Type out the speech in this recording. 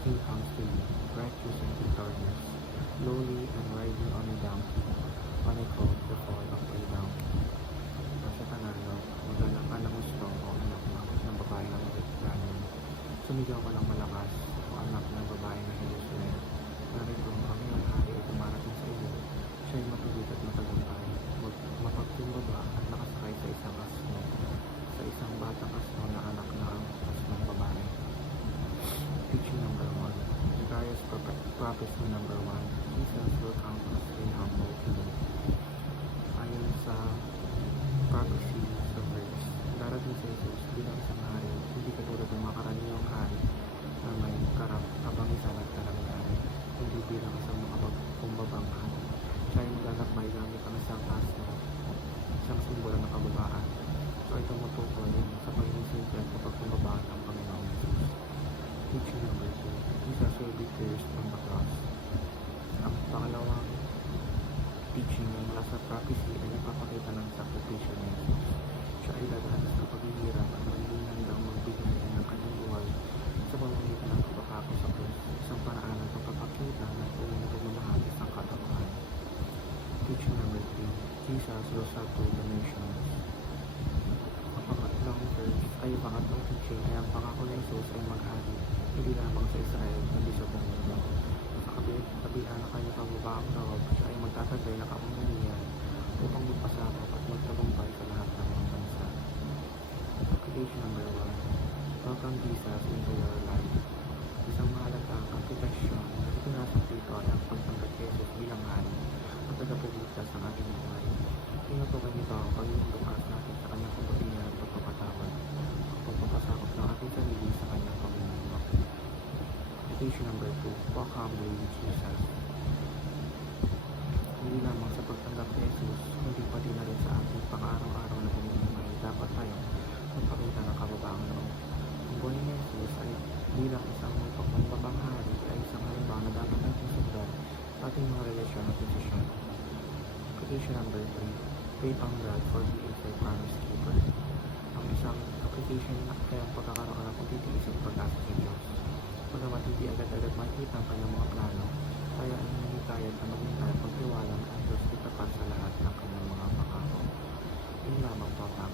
king comes to you, bright and victorious, lowly and riding on a donkey, on a colt the fall of a down. Sa panalo, maghanap ka ng gusto o anak ng babae ng Bethlehem. Sumigaw ka ng malakas o anak ng babae ng Jerusalem. Narito ang iyong hari ay dumarating sa iyo. Siya ay matuwid at matagumpay, mapagkumbaba at nakasakay sa isang asno, sa isang batang asno na anak ng asnong babae. Teaching number 1. Zechariah's prophecy number 1. Jesus will come as a humble king. Ayon sa prophecy sa verse, darating si Jesus bilang isang hari, hindi katulad ng mga karaniwang hari na may kabangisan at karangalan, hindi bilang isang makapagbabang hari. Siya ay maglalakbay gamit ang isang asno, isang simbolo ng kababaan. So ay tumutukoy sa pagiging simple at kapagkumbabaan ng Panginoong Jesus. Teaching number 2. Jesus will be pierced on the cross. Ang pangalawang teaching mula sa prophecy ay nagpapakita ng sakripisyo ni Jesus. Siya ay dadaan sa paghihirap at magiging handang magbigay ng kanyang buhay sa pamamagitan ng pagpapako sa krus, isang paraan ng pagpapakita ng tunay na pagmamahal ng katauhan. Teaching number 3. Jesus will settle the nations. Ang pangatlong verse ay pangatlong teaching ay ang pangako ni Jesus ay maghari, hindi lamang sa Israel, kundi sa buong mundo. Sa kabilang ng kanyang pagbabaang loob, siya ay magtatagay na kapangyarihan upang magpasakop at magtagumpay sa lahat ng mga bansa. Application number 1. Welcome Jesus into your life. Isang mahalagang aplikasyon na itinasok dito ay ang pagtanggap kay Jesus bilang hari at tagapagligtas ng ating buhay. Tinutukoy nito ang pagiging bukas natin sa kanyang kabutihan at pagpapatawad, ang pagpapasakop ng ating sarili sa kanyang pamumuno. Application number 2. Walk humbly with Jesus. Hindi lamang sa pagtanggap kay Jesus, kundi pati na rin sa ating pang-araw-araw na pamumuhay, dapat tayo magpakita ng kababaang loob. Ang buhay ni Jesus ay bilang isang may pagkumbabang hari ay isang halimbawa na dapat natin sundan sa ating mga relasyon at posisyon. Application number 3. Wait on God for He is a promise keeper. Ang isang application ay ang pagkakaroon ng pagtitiis at pag-asa kay Diyos. Pagamat hindi agad-agad makikita ang kanyang mga plano, kaya ang hinihikayat na maghintay at pagtiwala ang Diyos ay tapat sa lahat ng kanyang mga pangako. Yun lamang po ang